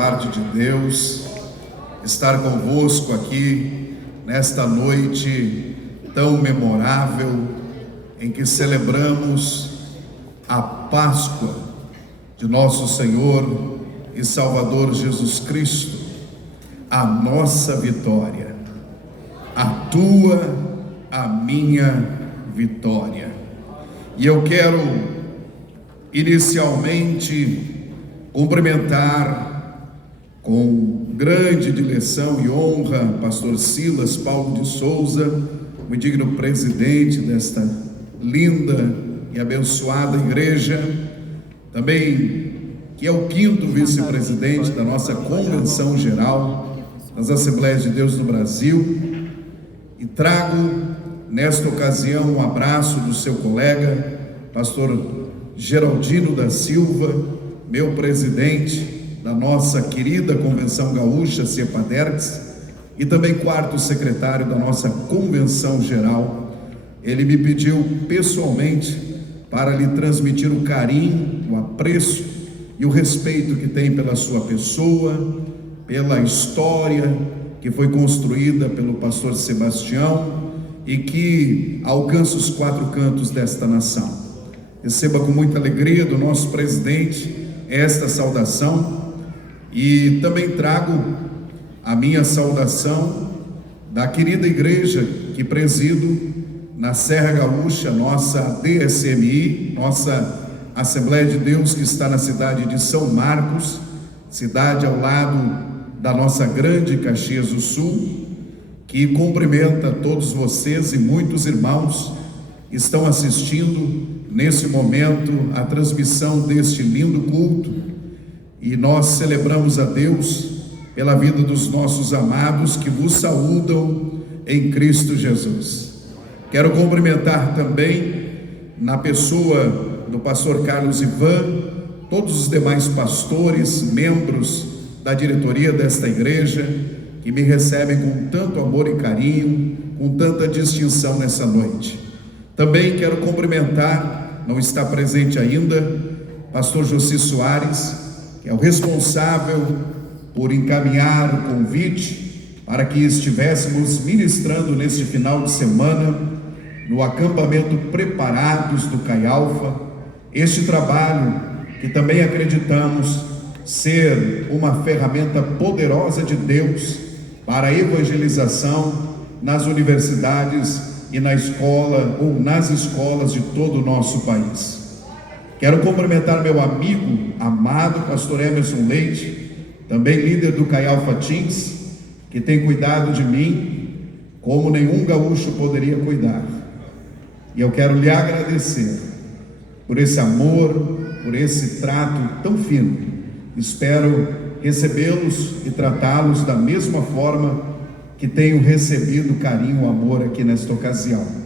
parte de Deus, estar convosco aqui nesta noite tão memorável em que celebramos a Páscoa de nosso Senhor e Salvador Jesus Cristo, a nossa vitória, a tua, a minha vitória. E eu quero inicialmente cumprimentar com grande dileção e honra pastor Silas Paulo de Souza, o digno presidente desta linda e abençoada igreja, também que é o 5º vice-presidente da nossa Convenção Geral das Assembleias de Deus no Brasil, e trago nesta ocasião um abraço do seu colega, pastor Geraldino da Silva, meu presidente da nossa querida Convenção Gaúcha, CEPADERGS, e também 4º secretário da nossa Convenção Geral. Ele me pediu pessoalmente para lhe transmitir o carinho, o apreço e o respeito que tem pela sua pessoa, pela história que foi construída pelo pastor Sebastião e que alcança os 4 cantos desta nação. Receba com muita alegria do nosso presidente esta saudação, e também trago a minha saudação da querida igreja que presido na Serra Gaúcha, nossa DSMI, nossa Assembleia de Deus, que está na cidade de São Marcos, cidade ao lado da nossa grande Caxias do Sul, que cumprimenta todos vocês e muitos irmãos que estão assistindo nesse momento a transmissão deste lindo culto, e nós celebramos a Deus pela vida dos nossos amados que vos saúdam em Cristo Jesus. Quero cumprimentar também, na pessoa do pastor Carlos Ivan, todos os demais pastores, membros da diretoria desta igreja, que me recebem com tanto amor e carinho, com tanta distinção nessa noite. Também quero cumprimentar, não está presente ainda, pastor José Soares, que é o responsável por encaminhar o convite para que estivéssemos ministrando neste final de semana no acampamento Preparados do Caialfa, este trabalho que também acreditamos ser uma ferramenta poderosa de Deus para a evangelização nas universidades e na escola ou nas escolas de todo o nosso país. Quero cumprimentar meu amigo, amado pastor Emerson Leite, também líder do Caialfa Teens, que tem cuidado de mim como nenhum gaúcho poderia cuidar. E eu quero lhe agradecer por esse amor, por esse trato tão fino. Espero recebê-los e tratá-los da mesma forma que tenho recebido carinho e amor aqui nesta ocasião.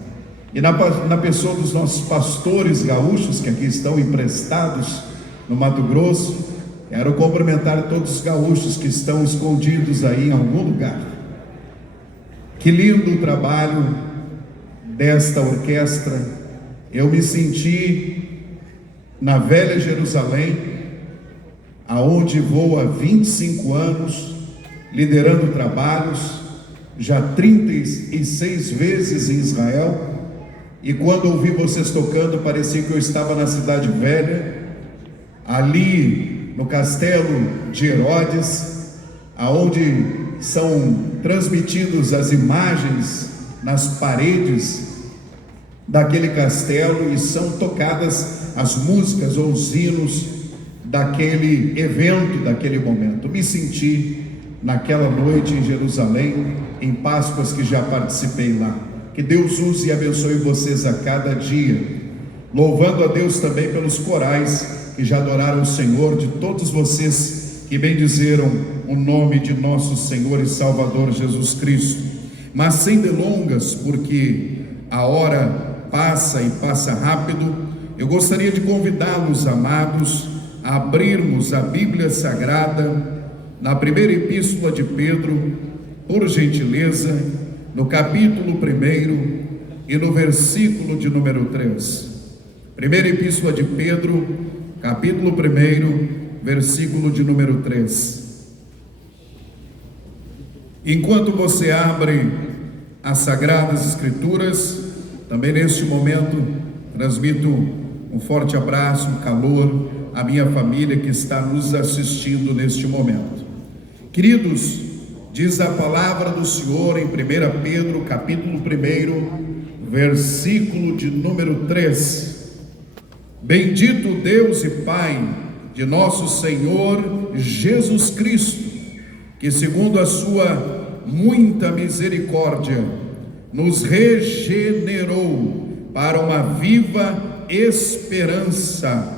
E na pessoa dos nossos pastores gaúchos que aqui estão emprestados no Mato Grosso, quero cumprimentar todos os gaúchos que estão escondidos aí em algum lugar. Que lindo o trabalho desta orquestra. Eu me senti na velha Jerusalém, aonde vou há 25 anos, liderando trabalhos, já 36 vezes em Israel, e quando ouvi vocês tocando, parecia que eu estava na cidade velha, ali no castelo de Herodes, aonde são transmitidas as imagens nas paredes daquele castelo e são tocadas as músicas ou os hinos daquele evento, daquele momento. Me senti naquela noite em Jerusalém, em Páscoas que já participei lá. Que Deus use e abençoe vocês a cada dia, louvando a Deus também pelos corais que já adoraram o Senhor, de todos vocês que bendizeram o nome de nosso Senhor e Salvador Jesus Cristo. Mas sem delongas, porque a hora passa e passa rápido, eu gostaria de convidá-los, amados, a abrirmos a Bíblia Sagrada na primeira epístola de Pedro, por gentileza, no capítulo 1 e no versículo de número 3. Primeira epístola de Pedro, capítulo 1, versículo de número 3. Enquanto você abre as Sagradas Escrituras, também neste momento transmito um forte abraço, um calor à minha família que está nos assistindo neste momento. Queridos, diz a palavra do Senhor em 1 Pedro, capítulo 1, versículo de número 3. Bendito Deus e Pai de nosso Senhor Jesus Cristo, que segundo a sua muita misericórdia nos regenerou para uma viva esperança,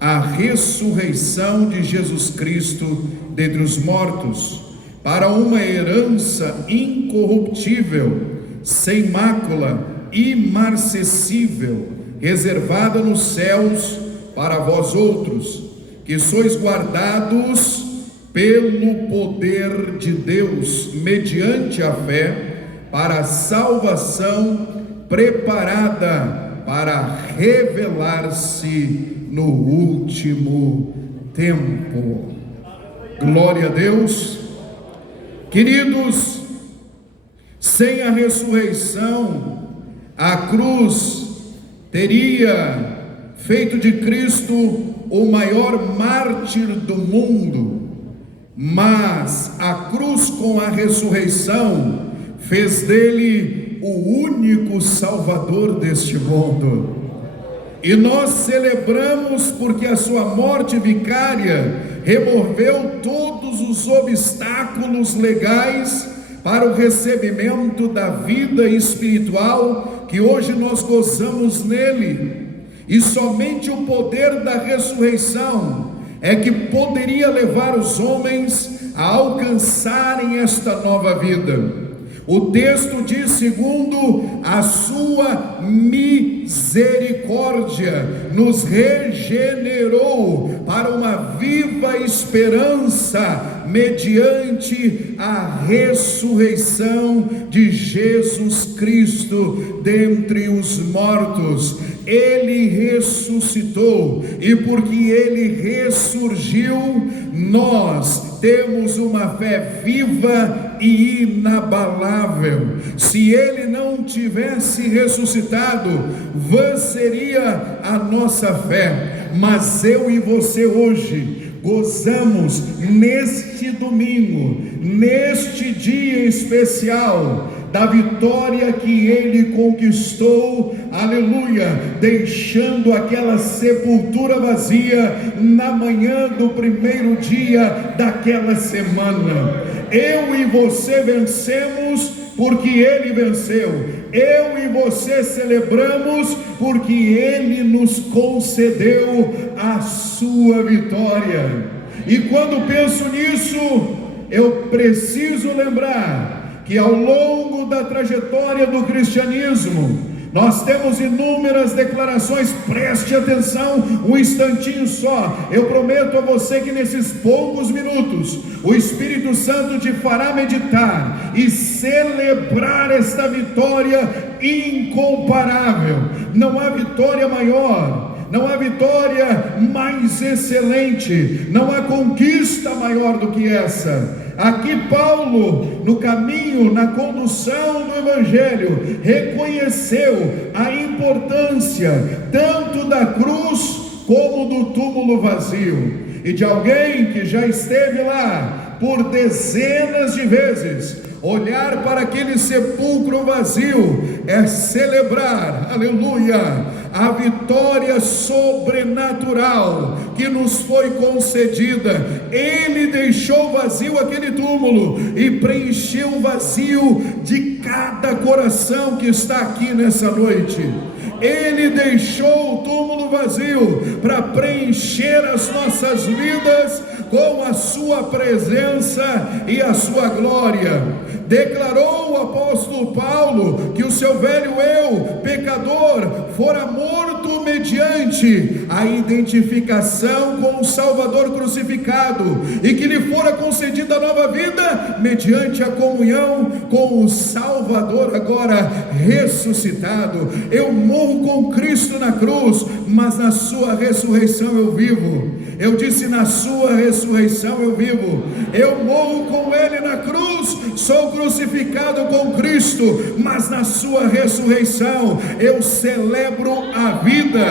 a ressurreição de Jesus Cristo dentre os mortos, para uma herança incorruptível, sem mácula, imarcessível, reservada nos céus para vós outros, que sois guardados pelo poder de Deus, mediante a fé, para a salvação preparada para revelar-se no último tempo. Glória a Deus. Queridos, sem a ressurreição, a cruz teria feito de Cristo o maior mártir do mundo, mas a cruz com a ressurreição fez dele o único Salvador deste mundo. E nós celebramos porque a sua morte vicária removeu todos os obstáculos legais para o recebimento da vida espiritual que hoje nós gozamos nele. E somente o poder da ressurreição é que poderia levar os homens a alcançarem esta nova vida. O texto diz: segundo a sua misericórdia, nos regenerou para uma viva esperança, mediante a ressurreição de Jesus Cristo dentre os mortos. Ele ressuscitou, e porque ele ressurgiu, nós temos uma fé viva e inabalável. Se ele não tivesse ressuscitado, vã seria a nossa fé. Mas eu e você hoje gozamos neste domingo, neste dia especial, da vitória que ele conquistou, aleluia, deixando aquela sepultura vazia na manhã do primeiro dia daquela semana. Eu e você vencemos porque ele venceu. Eu e você celebramos porque ele nos concedeu a sua vitória. E quando penso nisso, eu preciso lembrar que ao longo da trajetória do cristianismo, nós temos inúmeras declarações. Preste atenção um instantinho só. Eu prometo a você que nesses poucos minutos o Espírito Santo te fará meditar e celebrar esta vitória incomparável. Não há vitória maior, não há vitória mais excelente, não há conquista maior do que essa. Aqui Paulo, no caminho, na condução do Evangelho, reconheceu a importância tanto da cruz como do túmulo vazio, e de alguém que já esteve lá por dezenas de vezes. Olhar para aquele sepulcro vazio é celebrar, aleluia, a vitória sobrenatural que nos foi concedida. Ele deixou vazio aquele túmulo e preencheu o vazio de cada coração que está aqui nessa noite. Ele deixou o túmulo vazio para preencher as nossas vidas com a sua presença e a sua glória. Declarou o apóstolo Paulo que o seu velho eu, pecador, fora morto mediante a identificação com o Salvador crucificado, e que lhe fora concedida nova vida mediante a comunhão com o Salvador agora ressuscitado. Eu morro com Cristo na cruz, mas na sua ressurreição eu vivo. Eu disse: na sua ressurreição eu vivo. Eu morro com ele na cruz, cruz sou crucificado com Cristo, mas na sua ressurreição eu celebro a vida,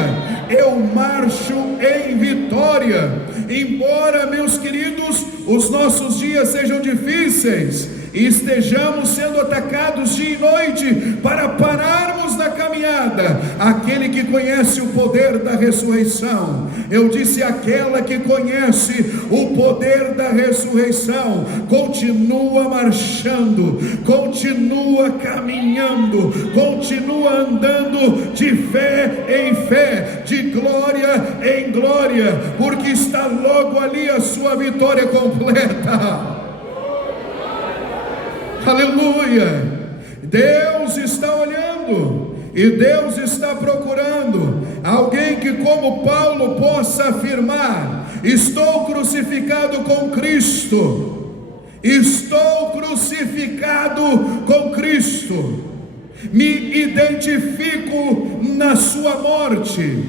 eu marcho em vitória. Embora, meus queridos, os nossos dias sejam difíceis e estejamos sendo atacados dia e noite, para pararmos na caminhada, aquele que conhece o poder da ressurreição, eu disse, aquela que conhece o poder da ressurreição, continua marchando, continua caminhando, continua andando de fé em fé, de glória em glória, porque está logo ali a sua vitória completa. Aleluia! Deus está olhando e Deus está procurando alguém que, como Paulo, possa afirmar: estou crucificado com Cristo, estou crucificado com Cristo, me identifico na sua morte,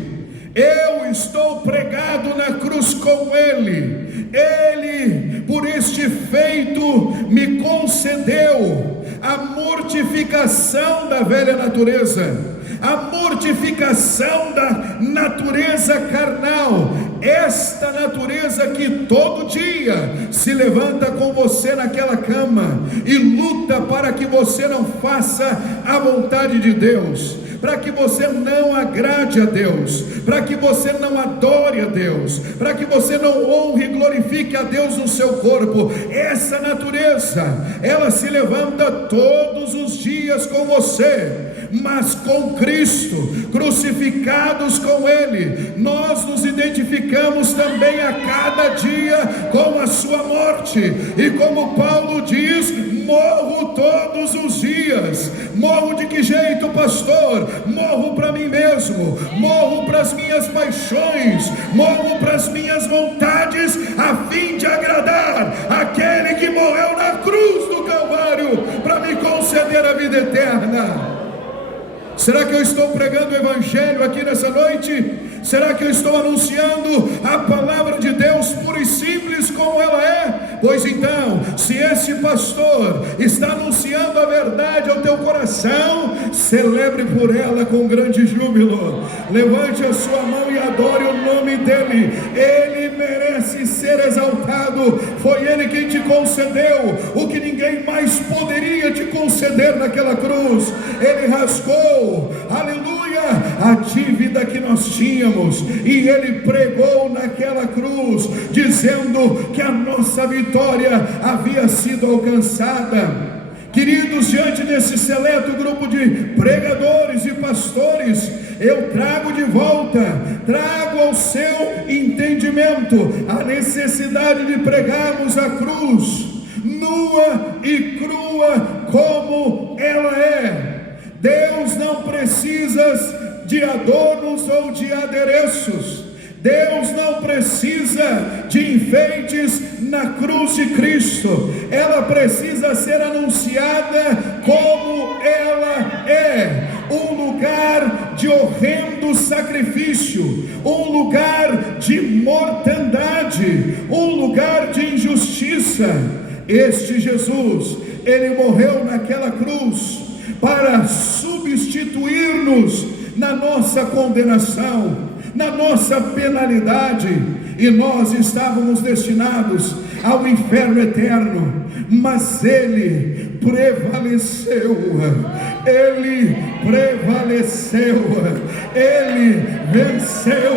eu estou pregado na cruz com Ele. Ele, por este feito, me concedeu a mortificação da velha natureza, a mortificação da natureza carnal, esta natureza que todo dia se levanta com você naquela cama e luta para que você não faça a vontade de Deus, para que você não agrade a Deus, para que você não adore a Deus, para que você não honre e glorifique a Deus no seu corpo. Essa natureza, ela se levanta todos os dias com você, mas com Cristo, crucificados com Ele, nós nos identificamos também a cada dia com a sua morte, e como Paulo diz, morro todos os dias. Morro de que jeito, pastor? Morro para mim mesmo, morro para as minhas paixões, morro para as minhas vontades, a fim de agradar aquele que morreu na cruz do Calvário para me conceder a vida eterna. Será que eu estou pregando o Evangelho aqui nessa noite? Será que eu estou anunciando a palavra de Deus pura e simples como ela é? Pois então, se esse pastor está anunciando a verdade ao teu coração, celebre por ela com grande júbilo. Levante a sua mão e adore o nome dele. Ele merece ser exaltado. Foi ele quem te concedeu o que ninguém mais poderia te conceder naquela cruz. Ele rasgou, aleluia, a dívida que nós tínhamos, e ele pregou naquela cruz, dizendo que a nossa vitória havia sido alcançada. Queridos, diante desse seleto grupo de pregadores e pastores, eu trago de volta, trago ao seu entendimento a necessidade de pregarmos a cruz nua e crua como ela é. Deus não precisa de adornos ou de adereços. Deus não precisa de enfeites na cruz de Cristo. Ela precisa ser anunciada como ela é: um lugar de horrendo sacrifício, um lugar de mortandade, um lugar de injustiça. Este Jesus, ele morreu naquela cruz para substituir-nos na nossa condenação, na nossa penalidade, e nós estávamos destinados ao inferno eterno, mas ele prevaleceu, ele prevaleceu, ele venceu.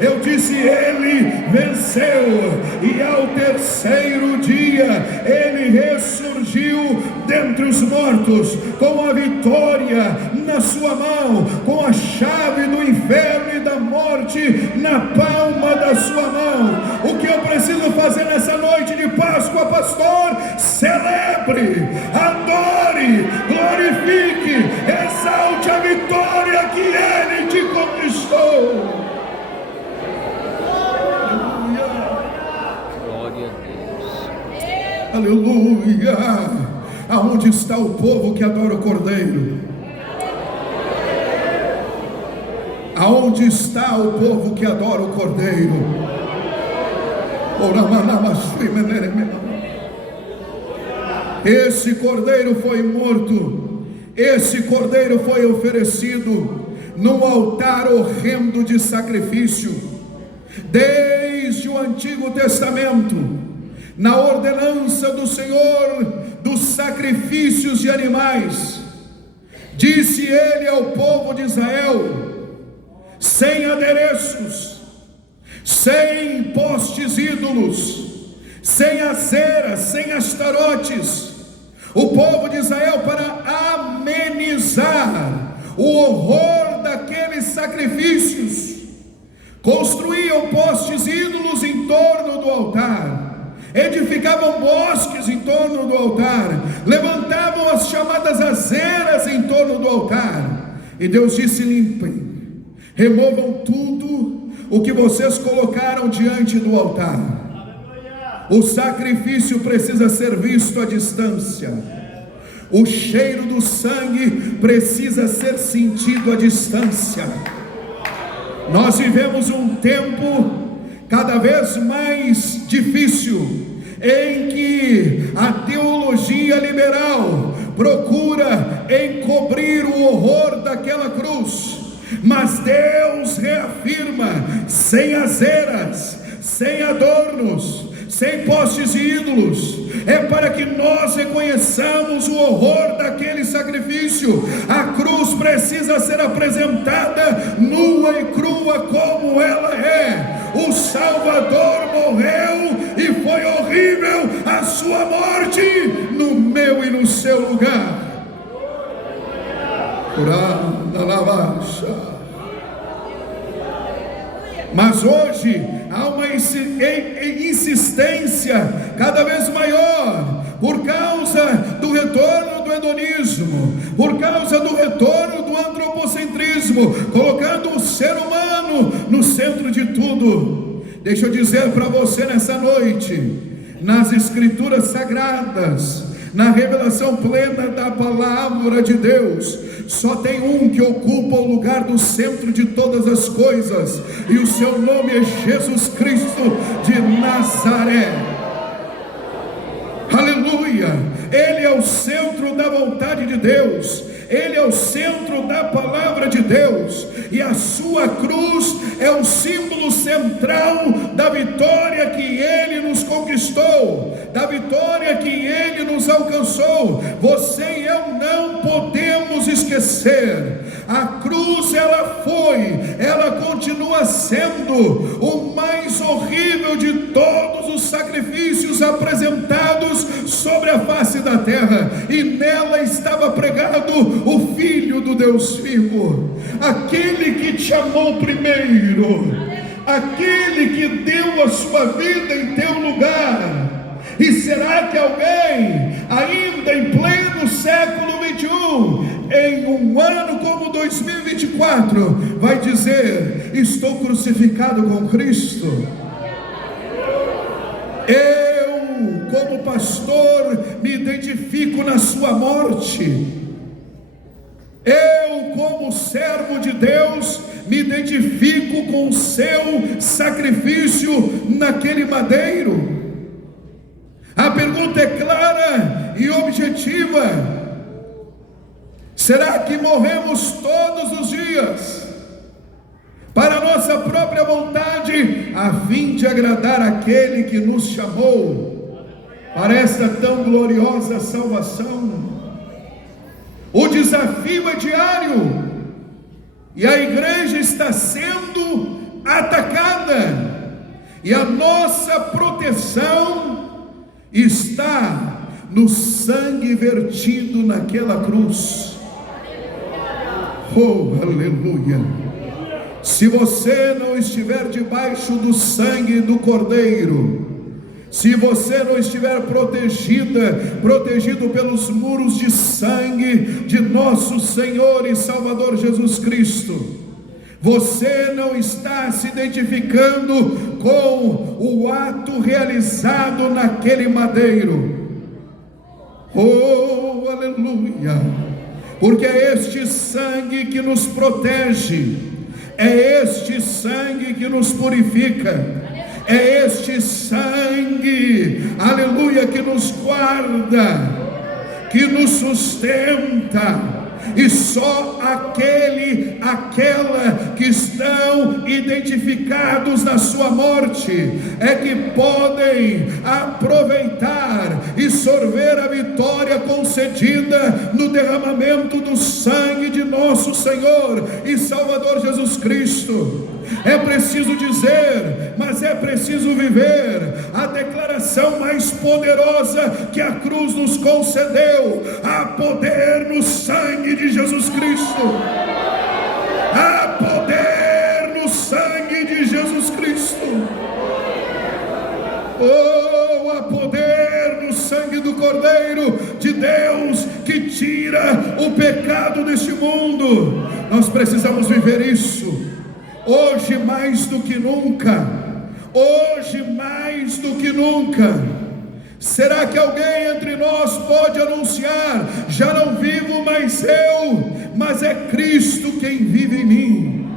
Eu disse, ele venceu, e ao terceiro dia ele ressurgiu dentre os mortos, com a vitória na sua mão, com a chave do inferno e da morte na palma da sua mão. O que eu preciso fazer nessa noite de Páscoa, pastor? Celebre, adore, glorifique, exalte a vitória que ele te conquistou. Glória a Deus. Aleluia. Aonde está o povo que adora o Cordeiro? Aonde está o povo que adora o Cordeiro? Esse cordeiro foi morto, esse cordeiro foi oferecido num altar horrendo de sacrifício. Desde o Antigo Testamento, na ordenança do Senhor dos sacrifícios de animais, disse ele ao povo de Israel: sem adereços, sem postes ídolos, sem aceras, sem astarotes, o povo de Israel, para amenizar o horror daqueles sacrifícios, construíam postes ídolos em torno do altar, edificavam bosques em torno do altar, levantavam as chamadas azeras em torno do altar. E Deus disse: limpem, removam tudo o que vocês colocaram diante do altar. O sacrifício precisa ser visto à distância, o cheiro do sangue precisa ser sentido à distância. Nós vivemos um tempo cada vez mais difícil, em que a teologia liberal procura encobrir o horror daquela cruz, mas Deus reafirma: sem azeras, sem adornos, sem postes e ídolos. É para que nós reconheçamos o horror daquele sacrifício. A cruz precisa ser apresentada nua e crua como ela é. O Salvador morreu e foi horrível a sua morte no meu e no seu lugar. Mas hoje há uma insistência cada vez maior, por causa do retorno do hedonismo, por causa do retorno do antropocentrismo, colocando o ser humano no centro de tudo. Deixa eu dizer para você nessa noite, nas escrituras sagradas, na revelação plena da palavra de Deus, só tem um que ocupa o lugar do centro de todas as coisas, e o seu nome é Jesus Cristo de Nazaré. Aleluia! Ele é o centro da vontade de Deus, ele é o centro da palavra de Deus, e a sua cruz é o símbolo central da vitória que ele nos conquistou, da vitória que ele nos alcançou. Você e eu não podemos esquecer. A cruz, ela continua sendo o mais horrível de todos os sacrifícios apresentados sobre a face da terra, e nela estava pregado o Filho do Deus vivo, aquele que te amou primeiro, aquele que deu a sua vida em teu lugar. E será que alguém, ainda em pleno século 21, em um ano como 2024, vai dizer: estou crucificado com Cristo? Eu, como pastor, me identifico na sua morte. Eu, como servo de Deus, me identifico com o seu sacrifício naquele madeiro. A pergunta é clara e objetiva: será que morremos todos os dias para a nossa própria vontade, a fim de agradar aquele que nos chamou para esta tão gloriosa salvação? O desafio é diário, e a igreja está sendo atacada, e a nossa proteção está no sangue vertido naquela cruz. Oh, aleluia! Se você não estiver debaixo do sangue do Cordeiro, se você não estiver protegido pelos muros de sangue de nosso Senhor e Salvador Jesus Cristo, você não está se identificando com o ato realizado naquele madeiro. Oh, aleluia! Porque é este sangue que nos protege, é este sangue que nos purifica, é este sangue, aleluia, que nos guarda. que nos sustenta. E só aquela que estão identificados na sua morte é que podem aproveitar e sorver a vitória concedida no derramamento do sangue de nosso Senhor e Salvador Jesus Cristo. É preciso dizer, mas é preciso viver a declaração mais poderosa que a cruz nos concedeu: há poder no sangue de Jesus Cristo. Há poder no sangue de Jesus Cristo. Oh, há poder no sangue do Cordeiro de Deus que tira o pecado deste mundo. Nós precisamos viver isso. Hoje mais do que nunca, hoje mais do que nunca. Será que alguém entre nós pode anunciar: já não vivo mais eu, mas é Cristo quem vive em mim?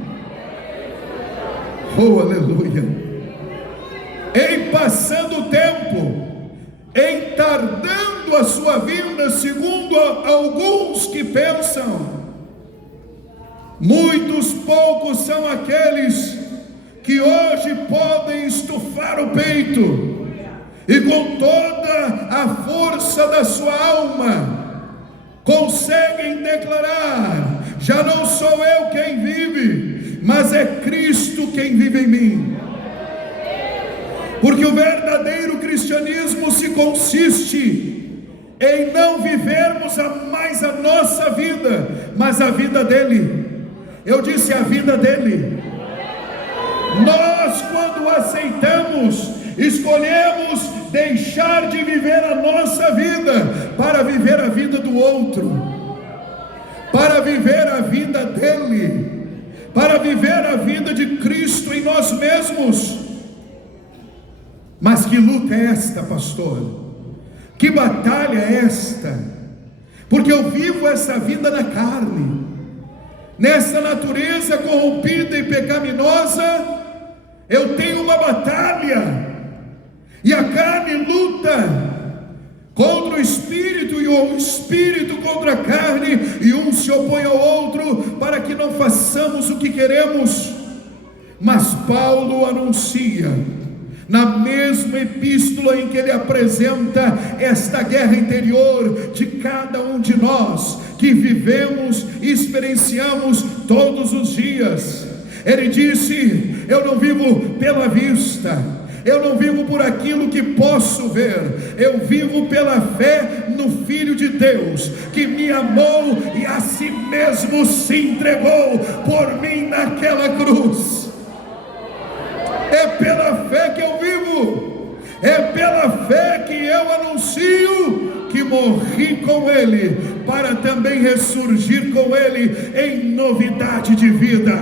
Oh, aleluia! Em passando o tempo, em tardando a sua vinda, segundo alguns que pensam, muitos poucos são aqueles que hoje podem estufar o peito e com toda a força da sua alma conseguem declarar: já não sou eu quem vive, mas é Cristo quem vive em mim. Porque o verdadeiro cristianismo se consiste em não vivermos mais a nossa vida, mas a vida dele. Eu disse a vida dele. Nós, quando aceitamos, escolhemos deixar de viver a nossa vida para viver a vida do outro, para viver a vida dele, para viver a vida de Cristo em nós mesmos. Mas que luta é esta, pastor? Que batalha é esta? Porque eu vivo essa vida na carne, nessa natureza corrompida e pecaminosa. Eu tenho uma batalha, e a carne luta contra o Espírito, e o Espírito contra a carne, e um se opõe ao outro, para que não façamos o que queremos. Mas Paulo anuncia, na mesma epístola em que ele apresenta esta guerra interior de cada um de nós, que vivemos e experienciamos todos os dias, ele disse: eu não vivo pela vista, eu não vivo por aquilo que posso ver, eu vivo pela fé no Filho de Deus, que me amou e a si mesmo se entregou por mim naquela cruz. É pela fé que eu vivo, é pela fé que eu anuncio que morri com Ele, para também ressurgir com Ele em novidade de vida.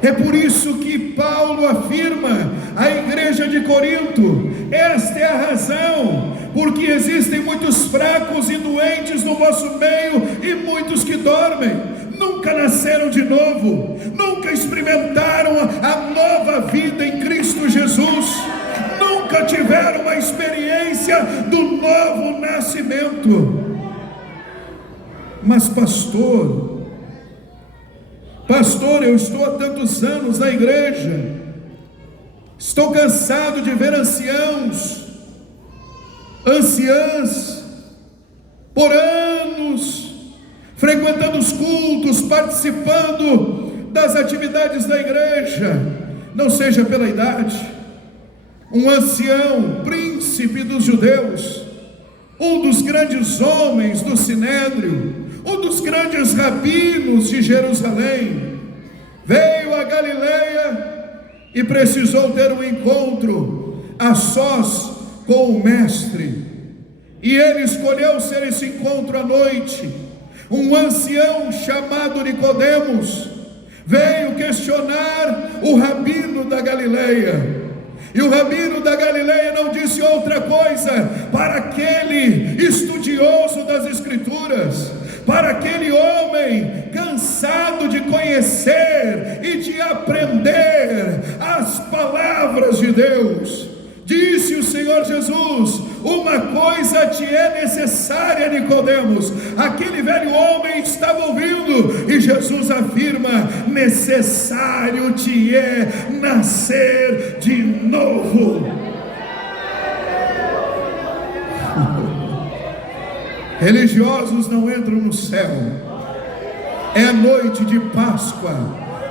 É por isso que Paulo afirma à igreja de Corinto: esta é a razão, porque existem muitos fracos e doentes no vosso meio, e muitos que dormem, nunca nasceram de novo, nunca experimentaram a nova vida em Cristo Jesus, nunca tiveram uma experiência do novo nascimento. Mas pastor, eu estou há tantos anos na igreja, estou cansado de ver anciãs, por anos, frequentando os cultos, participando das atividades da igreja. Não seja pela idade. Um ancião, príncipe dos judeus, um dos grandes homens do Sinédrio, um dos grandes rabinos de Jerusalém, veio a Galileia e precisou ter um encontro a sós com o mestre, e ele escolheu ser esse encontro à noite. Um ancião chamado Nicodemos veio questionar o rabino da Galileia, e o rabino da Galileia não disse outra coisa para aquele estudioso das Escrituras, para aquele homem cansado de conhecer e de aprender as palavras de Deus. Disse o Senhor Jesus: uma coisa te é necessária, Nicodemos. Aquele velho homem estava ouvindo, e Jesus afirma: necessário te é nascer de novo. Religiosos não entram no céu. É noite de Páscoa,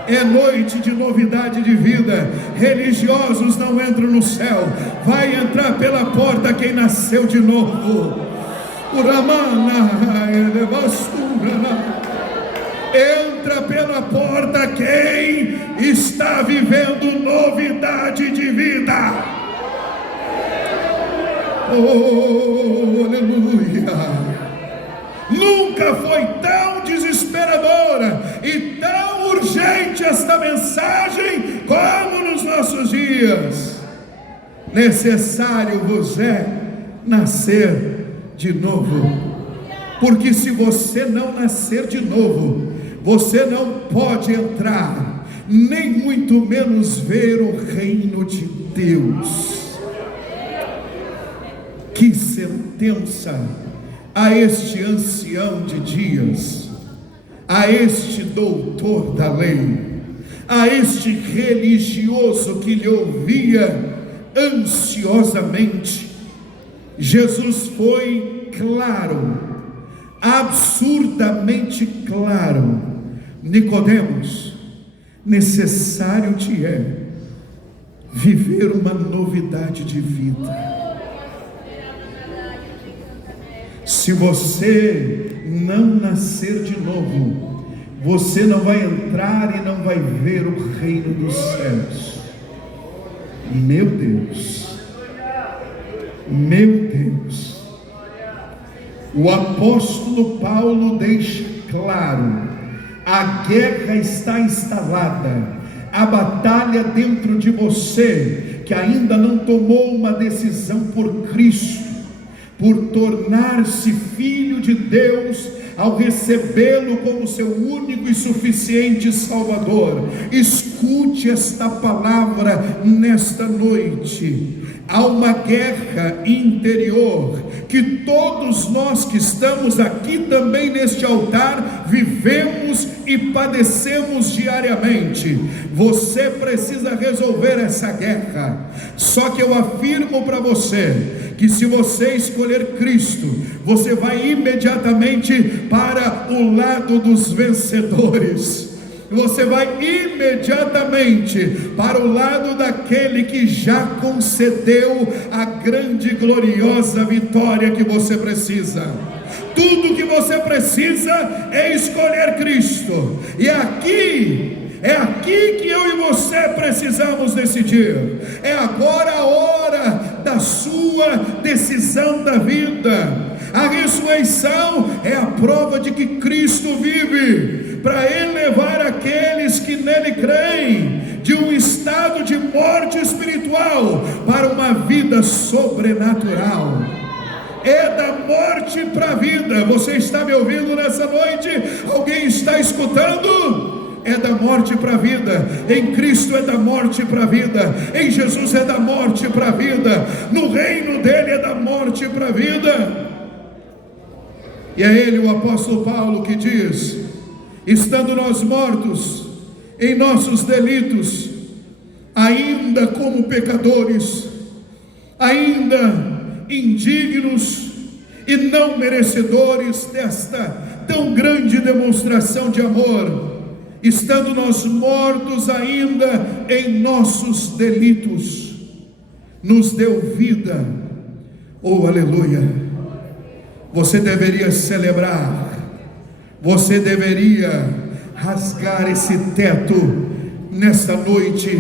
é noite de novidade de vida. Religiosos não entram no céu. Vai entrar pela porta quem nasceu de novo. Entra pela porta quem está vivendo novidade de vida. Oh, aleluia! Nunca foi tão desesperadora e tão urgente esta mensagem como nos nossos dias. Necessário vos é nascer de novo, porque se você não nascer de novo, você não pode entrar, nem muito menos ver o reino de Deus. Que sentença a este ancião de dias, a este doutor da lei, a este religioso que lhe ouvia ansiosamente. Jesus foi claro, absurdamente claro: Nicodemos, necessário te é viver uma novidade de vida. Se você não nascer de novo, você não vai entrar e não vai ver o reino dos céus. Meu Deus, meu Deus. O apóstolo Paulo deixa claro: a guerra está instalada, a batalha dentro de você, que ainda não tomou uma decisão por Cristo, por tornar-se filho de Deus, ao recebê-lo como seu único e suficiente Salvador. Escute esta palavra nesta noite. Há uma guerra interior que todos nós que estamos aqui também neste altar vivemos e padecemos diariamente. Você precisa resolver essa guerra. Só que eu afirmo para você que se você escolher Cristo, você vai imediatamente para o lado dos vencedores. Você vai imediatamente para o lado daquele que já concedeu a grande e gloriosa vitória que você precisa. Tudo que você precisa é escolher Cristo. E é aqui que eu e você precisamos decidir. É agora a hora da sua decisão da vida. A ressurreição é a prova de que Cristo vive, para elevar aqueles que nele creem de um estado de morte espiritual para uma vida sobrenatural. É da morte para a vida. Você está me ouvindo nessa noite? Alguém está escutando? É da morte para a vida. Em Cristo é da morte para a vida. Em Jesus é da morte para a vida. No reino dele é da morte para a vida. E é ele, o apóstolo Paulo, que diz: estando nós mortos em nossos delitos, ainda como pecadores, ainda indignos e não merecedores desta tão grande demonstração de amor, estando nós mortos ainda em nossos delitos, nos deu vida. Oh, aleluia! Você deveria celebrar, você deveria rasgar esse teto nesta noite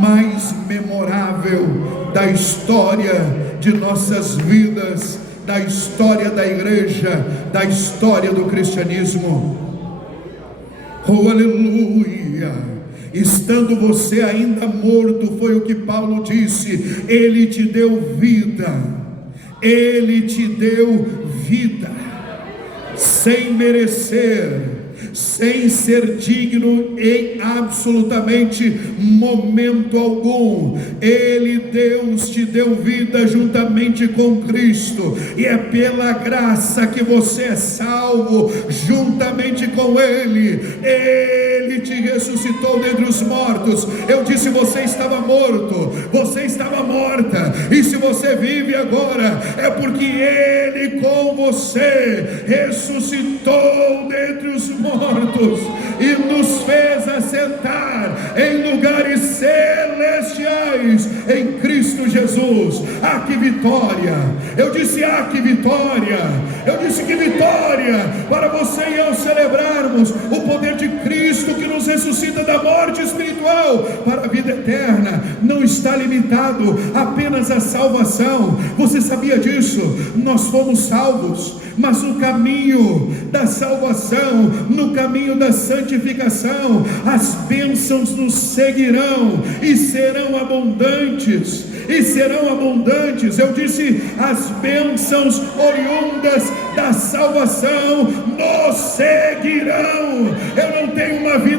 mais memorável da história de nossas vidas, da história da igreja, da história do cristianismo. Oh, aleluia! Estando você ainda morto, foi o que Paulo disse, ele te deu vida, ele te deu vida, sem merecer, sem ser digno em absolutamente momento algum. Ele, Deus, te deu vida juntamente com Cristo, e é pela graça que você é salvo juntamente com Ele. Ele te ressuscitou dentre os mortos. Eu disse: você estava morto, você estava morta, e se você vive agora, é porque Ele com você ressuscitou dentre os mortos e nos fez assentar em lugares celestiais em Cristo Jesus. Ah, que vitória! Eu disse: ah, que vitória! Eu disse: que vitória para você e eu celebrarmos o poder de Cristo que nos ressuscita da morte espiritual para a vida eterna. Não está limitado apenas à salvação. Você sabia disso? Nós fomos salvos, mas no caminho da salvação, no caminho da santificação, as bênçãos nos seguirão e serão abundantes. E serão abundantes. Eu disse: as bênçãos oriundas da salvação nos seguirão. Eu não tenho uma vida